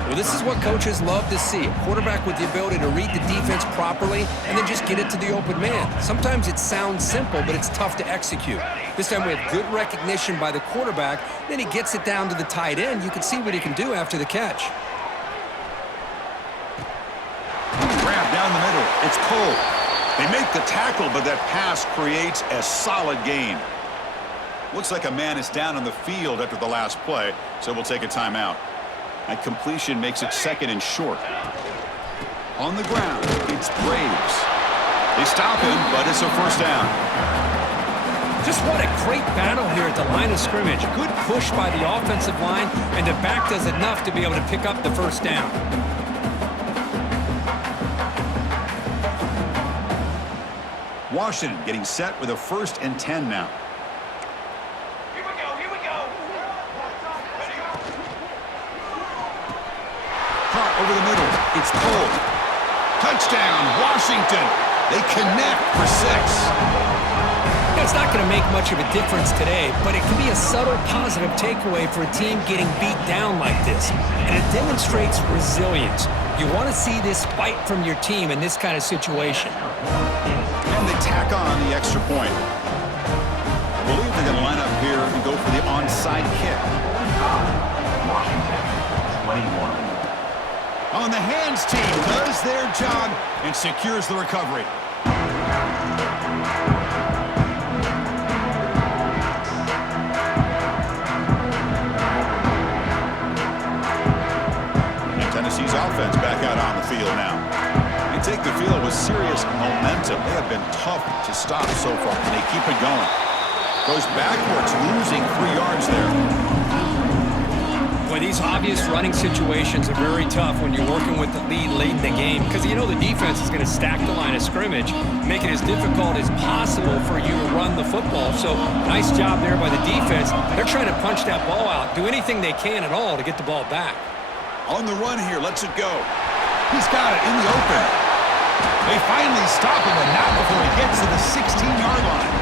Well, this is what coaches love to see. A quarterback with the ability to read the defense properly and then just get it to the open man. Sometimes it sounds simple, but it's tough to execute. This time we have good recognition by the quarterback. Then he gets it down to the tight end. You can see what he can do after the catch. Grab down the middle. It's Cole. They make the tackle, but that pass creates a solid gain. Looks like a man is down on the field after the last play, so we'll take a timeout. That completion makes it second and short. On the ground, it's Braves. They stop him, but it's a first down. Just what a great battle here at the line of scrimmage. Good push by the offensive line, and the back does enough to be able to pick up the first down. Washington getting set with a first and 10 now. Here we go. Caught over the middle. It's Cole. Touchdown, Washington. They connect for 6. It's not going to make much of a difference today, but it can be a subtle positive takeaway for a team getting beat down like this. And it demonstrates resilience. You want to see this fight from your team in this kind of situation. And they tack on the extra point. I believe they're going to line up here and go for the onside kick. Washington, 21. On the hands team does their job and secures the recovery. And Tennessee's offense back out on the field now. They take the field with serious momentum. They have been tough to stop so far, and they keep it going. Goes backwards, losing 3 yards there. Boy, these obvious running situations are very tough when you're working with the lead late in the game because you know the defense is going to stack the line of scrimmage, make it as difficult as possible for you to run the football. So nice job there by the defense. They're trying to punch that ball out, do anything they can at all to get the ball back. On the run here, lets it go. He's got it in the open. They finally stop him, and not before he gets to the 16-yard line.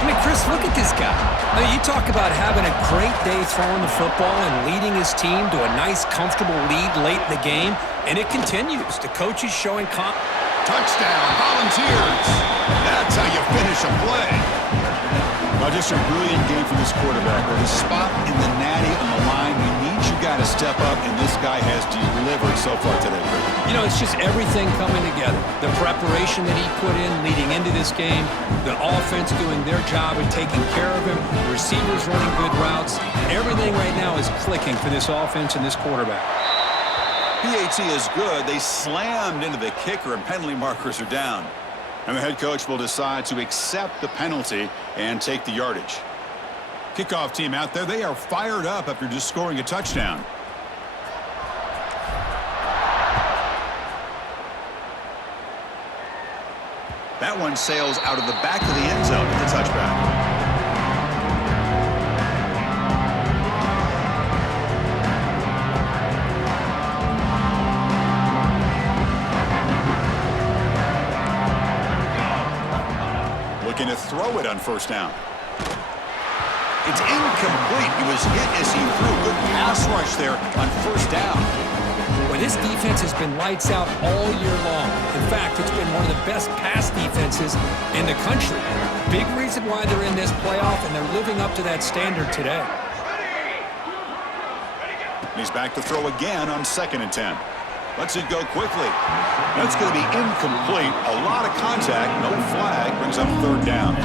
I mean, Chris, look at this guy. I mean, you talk about having a great day throwing the football and leading his team to a nice, comfortable lead late in the game, and it continues. The coach is showing Touchdown, Volunteers. That's how you finish a play. Well, just a brilliant game from this quarterback. With a spot in the natty on the line, you need you got to step up, and this guy has delivered so far today. You know, it's just everything coming together. The preparation that he put in leading into this game, the offense doing their job of taking care of him, the receivers running good routes. Everything right now is clicking for this offense and this quarterback. PAT is good. They slammed into the kicker, and penalty markers are down. And the head coach will decide to accept the penalty and take the yardage. Kickoff team out there, they are fired up after just scoring a touchdown. That one sails out of the back of the end zone with the touchback. Looking to throw it on first down. It's incomplete. He was hit as he threw a good pass rush there on first down. Well, this defense has been lights out all year long. In fact, it's been one of the best pass defenses in the country. Big reason why they're in this playoff, and they're living up to that standard today. He's back to throw again on 2nd and 10. Lets it go quickly. That's going to be incomplete. A lot of contact, no flag, brings up 3rd down.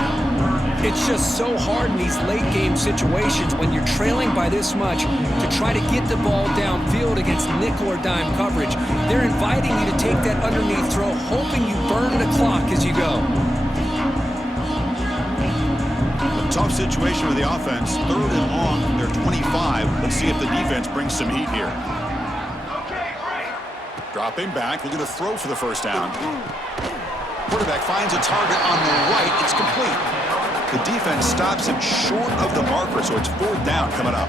It's just so hard in these late-game situations when you're trailing by this much to try to get the ball downfield against nickel or dime coverage. They're inviting you to take that underneath throw, hoping you burn the clock as you go. A tough situation with the offense. 3rd and long from their 25. Let's see if the defense brings some heat here. Dropping back, looking to throw for the first down. Quarterback finds a target on the right. It's complete. The defense stops him short of the marker, so it's 4th down coming up.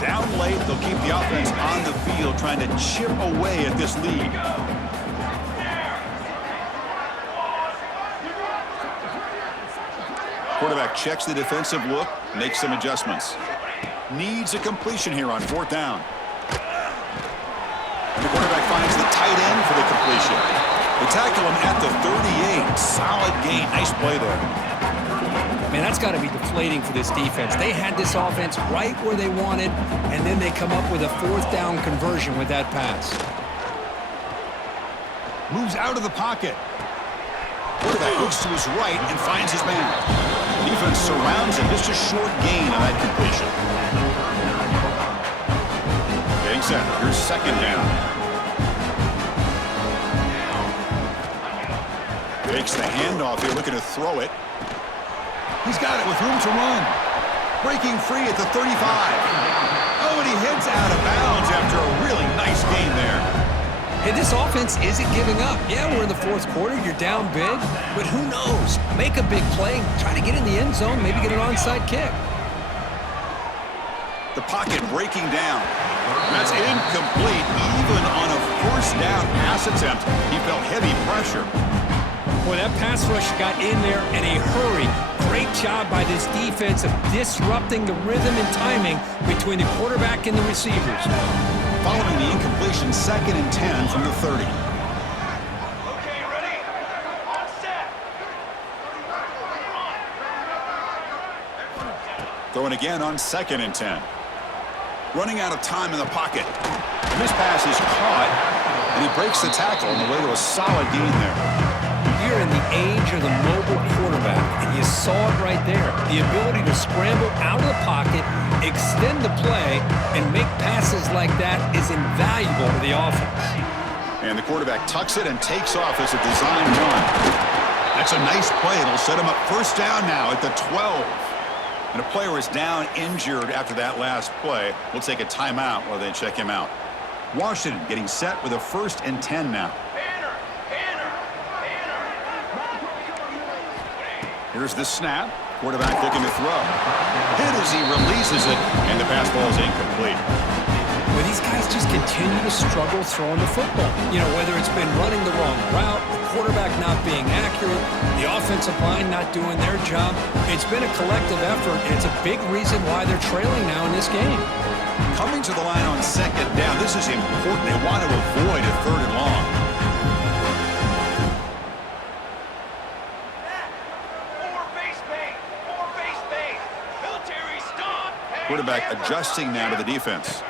Down late, they'll keep the offense on the field, trying to chip away at this lead. Quarterback checks the defensive look, makes some adjustments. Needs a completion here on 4th down. And the quarterback finds the tight end for the completion. They tackle him at the 38. Solid gain. Nice play there. Man, that's got to be deflating for this defense. They had this offense right where they wanted, and then they come up with a 4th down conversion with that pass. Moves out of the pocket. Quarterback looks to his right and finds his man. Defense surrounds him. Just a short gain on that completion. Getting set. Here's 2nd down. Takes the handoff here, looking to throw it. He's got it with room to run. Breaking free at the 35. Oh, and he heads out of bounds after a really nice gain there. Hey, this offense isn't giving up. Yeah, we're in the 4th quarter. You're down big. But who knows? Make a big play. Try to get in the end zone. Maybe get an onside kick. The pocket breaking down. That's incomplete. Even on a 1st down pass attempt, he felt heavy pressure. Boy, that pass rush got in there in a hurry. Great job by this defense of disrupting the rhythm and timing between the quarterback and the receivers. Following the incompletion, 2nd and 10 from the 30. Okay, ready? On set. Throwing again on 2nd and 10. Running out of time in the pocket. And this pass is caught, and he breaks the tackle on the way to a solid gain there. We're in the age of the mobile quarterback, and you saw it right there. The ability to scramble out of the pocket, extend the play, and make passes like that is invaluable to the offense. And the quarterback tucks it and takes off as a design run. That's a nice play. It'll set him up 1st down now at the 12. And a player is down injured after that last play. We'll take a timeout while they check him out. Washington getting set with a 1st and 10 now. Here's the snap. Quarterback looking to throw. Hit as he releases it, and the pass ball is incomplete. Well, these guys just continue to struggle throwing the football. You know, whether it's been running the wrong route, the quarterback not being accurate, the offensive line not doing their job. It's been a collective effort, and it's a big reason why they're trailing now in this game. Coming to the line on 2nd down, this is important. They want to avoid a 3rd and long. Quarterback adjusting now to the defense.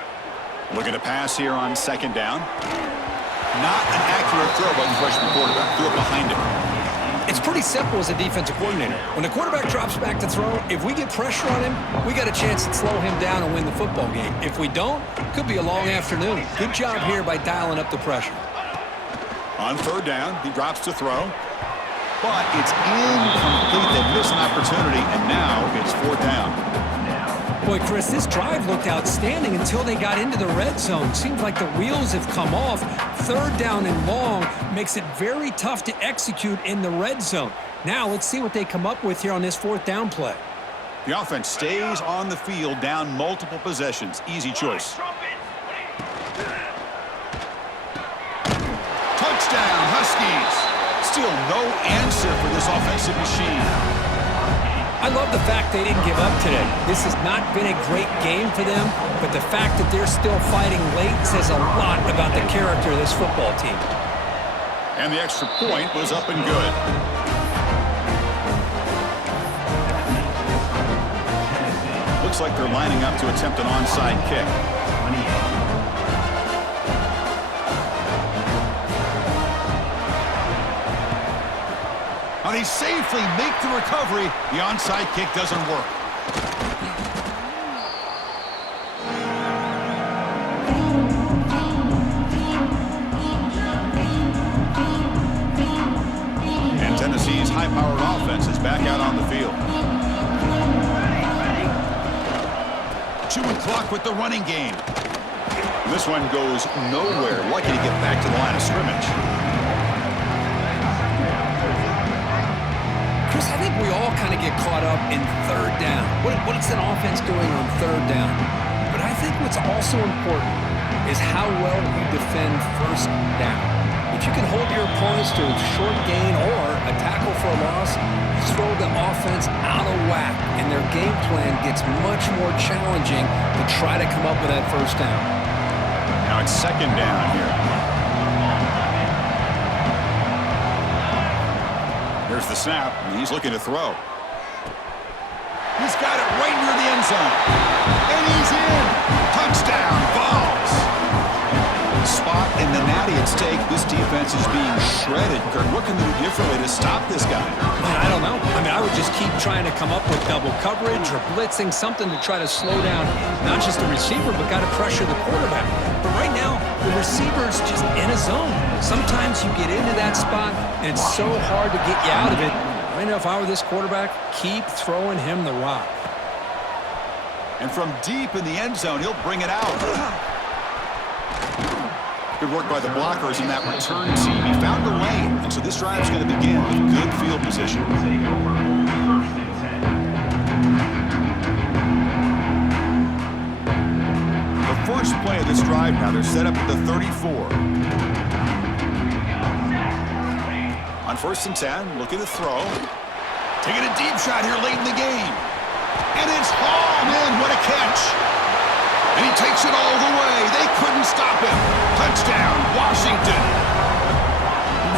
Looking to pass here on 2nd down. Not an accurate throw by the freshman quarterback. Threw it behind him. It's pretty simple as a defensive coordinator. When the quarterback drops back to throw, if we get pressure on him, we got a chance to slow him down and win the football game. If we don't, could be a long afternoon. Good job here by dialing up the pressure. On 3rd down, he drops to throw. But it's incomplete. They miss an opportunity, and now it's 4th down. Boy, Chris, this drive looked outstanding until they got into the red zone. Seems like the wheels have come off. Third down and long makes it very tough to execute in the red zone. Now let's see what they come up with here on this fourth down play. The offense stays on the field down multiple possessions. Easy choice. Touchdown, Huskies. Still no answer for this offensive machine. I love the fact they didn't give up today. This has not been a great game for them, but the fact that they're still fighting late says a lot about the character of this football team. And the extra point was up and good. Looks like they're lining up to attempt an onside kick. They safely make the recovery. The onside kick doesn't work. And Tennessee's high-powered offense is back out on the field. Chewing clock with the running game. And this one goes nowhere. Lucky to get back to the line of scrimmage. I think we all kind of get caught up in third down. What is an offense doing on third down? But I think what's also important is how well you defend first down. If you can hold your opponents to a short gain or a tackle for a loss, you throw the offense out of whack, and their game plan gets much more challenging to try to come up with that first down. Now it's second down here. Here's the snap, and he's looking to throw. He's got it right near the end zone. And he's in. Touchdown, Vols. Spot in the natty at stake. This defense is being shredded. Kurt, what can they do differently to stop this guy? Man, I don't know. I mean, I would just keep trying to come up with double coverage or blitzing, something to try to slow down not just the receiver, but got to pressure the quarterback. But right now, the receiver's just in a zone. Sometimes you get into that spot, and it's so hard to get you out of it. I know if I were this quarterback, keep throwing him the rock. And from deep in the end zone, he'll bring it out. Good work by the blockers in that return team. He found a lane, and so this drive is going to begin with good field position. The first play of this drive now, they're set up at the 34. On 1st and 10, looking to throw. Taking a deep shot here late in the game. And it's hauled in. What a catch. And he takes it all the way. They couldn't stop him. Touchdown, Washington.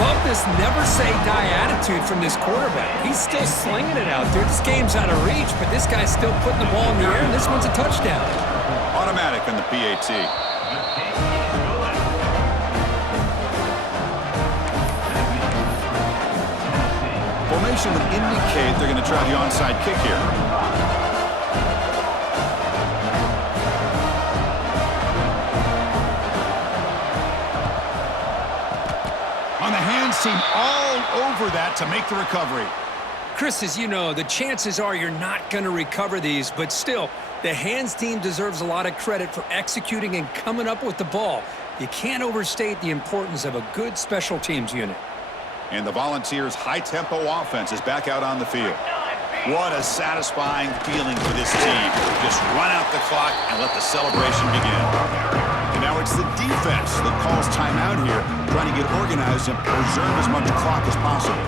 Love this never-say-die attitude from this quarterback. He's still slinging it out there. This game's out of reach, but this guy's still putting the ball in the air, and this one's a touchdown. Automatic on the PAT. Formation would indicate they're going to try the onside kick here. On the hands team, all over that to make the recovery. Chris, as you know, the chances are you're not going to recover these, but still, the hands team deserves a lot of credit for executing and coming up with the ball. You can't overstate the importance of a good special teams unit. And the Volunteers' high-tempo offense is back out on the field. What a satisfying feeling for this team. Just run out the clock and let the celebration begin. And now it's the defense that calls timeout here, trying to get organized and preserve as much clock as possible.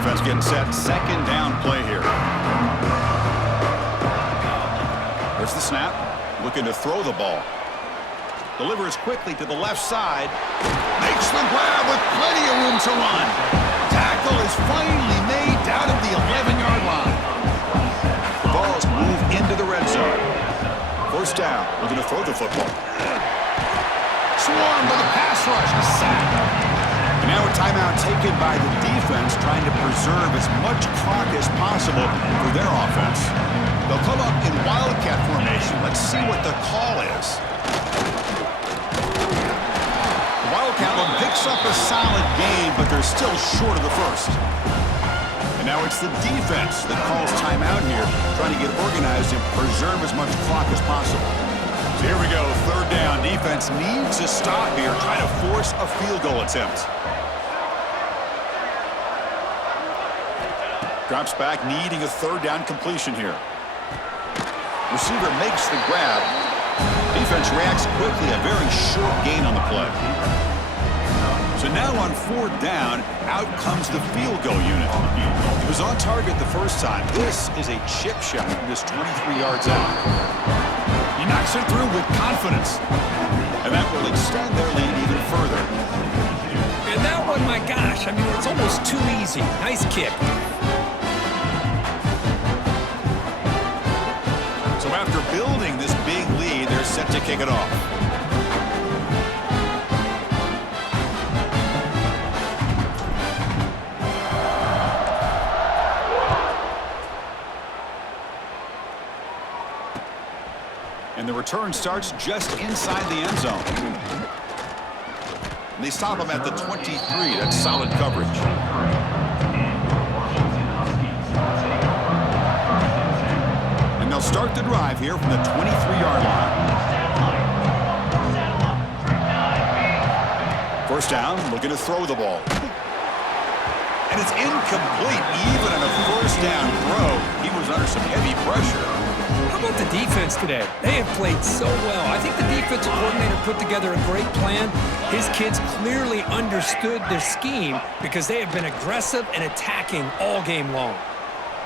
Offense getting set. Second down play here. There's the snap. Looking to throw the ball. Delivers quickly to the left side. Makes the grab with plenty of room to run. Tackle is finally made down at the 11-yard line. The Vols move into the red zone. First down. Looking to throw the football. Swarmed by the pass rush. A sack. And now a timeout taken by the defense, trying to preserve as much clock as possible for their offense. They'll come up in wildcat formation. Let's see what the call is. Wildcat one picks up a solid gain, but they're still short of the first. And Now it's the defense that calls timeout here, trying to get organized and preserve as much clock as possible. So here we go, third down. Defense needs a stop here, trying to force a field goal attempt. Drops back, needing a third down completion here. Receiver makes the grab. Defense reacts quickly, a very short gain on the play. So now on fourth down, out comes the field goal unit. He was on target the first time. This is a chip shot from just 23 yards out. He knocks it through with confidence. And that will extend their lead even further. And that one, my gosh, I mean, it's almost too easy. Nice kick. So after building this big lead, they're set to kick it off. And the return starts just inside the end zone. And they stop him at the 23. That's solid coverage. And they'll start the drive here from the 23-yard line. First down, looking to throw the ball. And it's incomplete. Even on a first down throw, he was under some heavy pressure. How about the defense today? They have played so well. I think the defensive coordinator put together a great plan. His kids clearly understood their scheme because they have been aggressive and attacking all game long.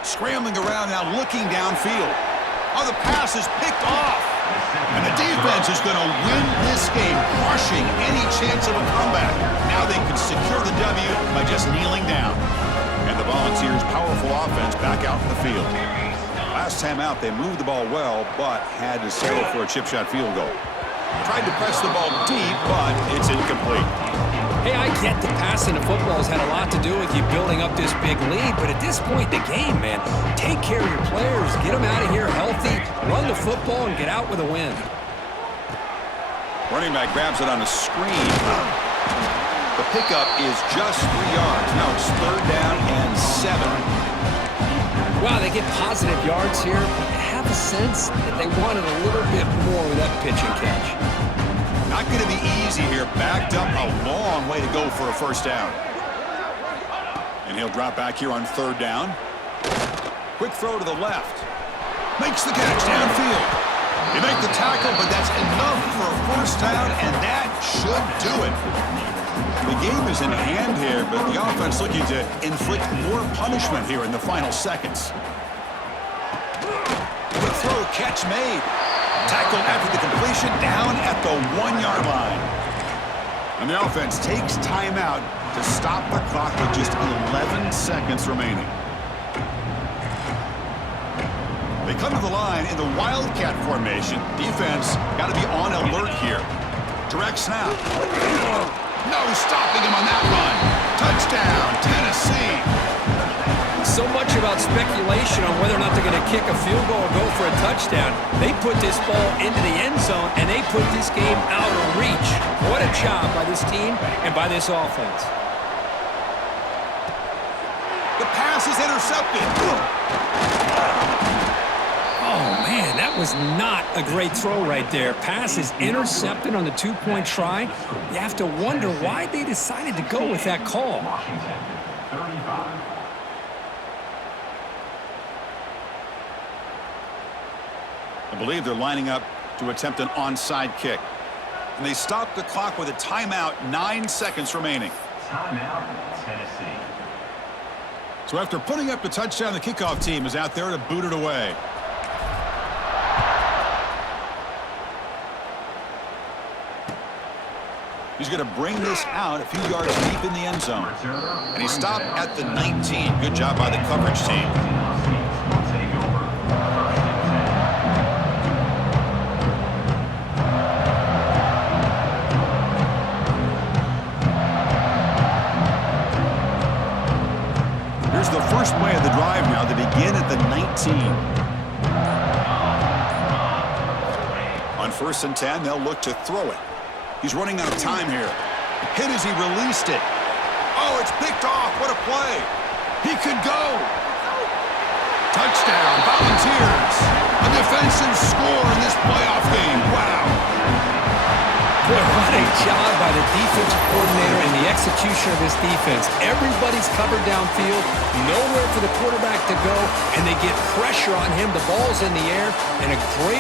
Scrambling around now, looking downfield. Oh, the pass is picked off. And the defense is going to win this game, crushing any chance of a comeback. Now they can secure the W by just kneeling down. And the Volunteers' powerful offense back out in the field. Last time out, they moved the ball well, but had to settle for a chip shot field goal. Tried to press the ball deep, but it's incomplete. Hey, I get the passing of football has had a lot to do with you building up this big lead, but at this point in the game, man, take care of your players, get them out of here healthy, run the football, and get out with a win. Running back grabs it on a screen. The pickup is just 3 yards. Now it's third down and 7. Wow, they get positive yards here, but I have a sense that they wanted a little bit more with that pitch and catch. Not going to be easy here. Backed up a long way to go for a first down. And he'll drop back here on third down. Quick throw to the left. Makes the catch downfield. You make the tackle, but that's enough for a first down, and that should do it. The game is in hand here, but the offense looking to inflict more punishment here in the final seconds. Quick throw, catch made. Tackled after the completion, down at the 1-yard line. And the offense takes timeout to stop the clock with just 11 seconds remaining. They come to the line in the Wildcat formation. Defense got to be on alert here. Direct snap. No stopping him on that run. Touchdown, Tennessee. So much about speculation on whether or not they're going to kick a field goal or go for a touchdown. They put this ball into the end zone, and they put this game out of reach. What a job by this team and by this offense. The pass is intercepted. Oh, man, that was not a great throw right there. Pass is intercepted on the two-point try. You have to wonder why they decided to go with that call. I believe they're lining up to attempt an onside kick. And they stop the clock with a timeout, 9 seconds remaining. Timeout, Tennessee. So after putting up the touchdown, the kickoff team is out there to boot it away. He's going to bring this out a few yards deep in the end zone. And he stopped at the 19. Good job by the coverage team. Here's the first play of the drive now. They begin at the 19. On 1st and 10, they'll look to throw it. He's running out of time here. Hit as he released it. Oh, it's picked off. What a play. He could go. Touchdown, Volunteers. A defensive score in this playoff game. Wow. Boy, what a job by the defensive coordinator and the execution of this defense. Everybody's covered downfield, nowhere for the quarterback to go, and they get pressure on him. The ball's in the air, and a great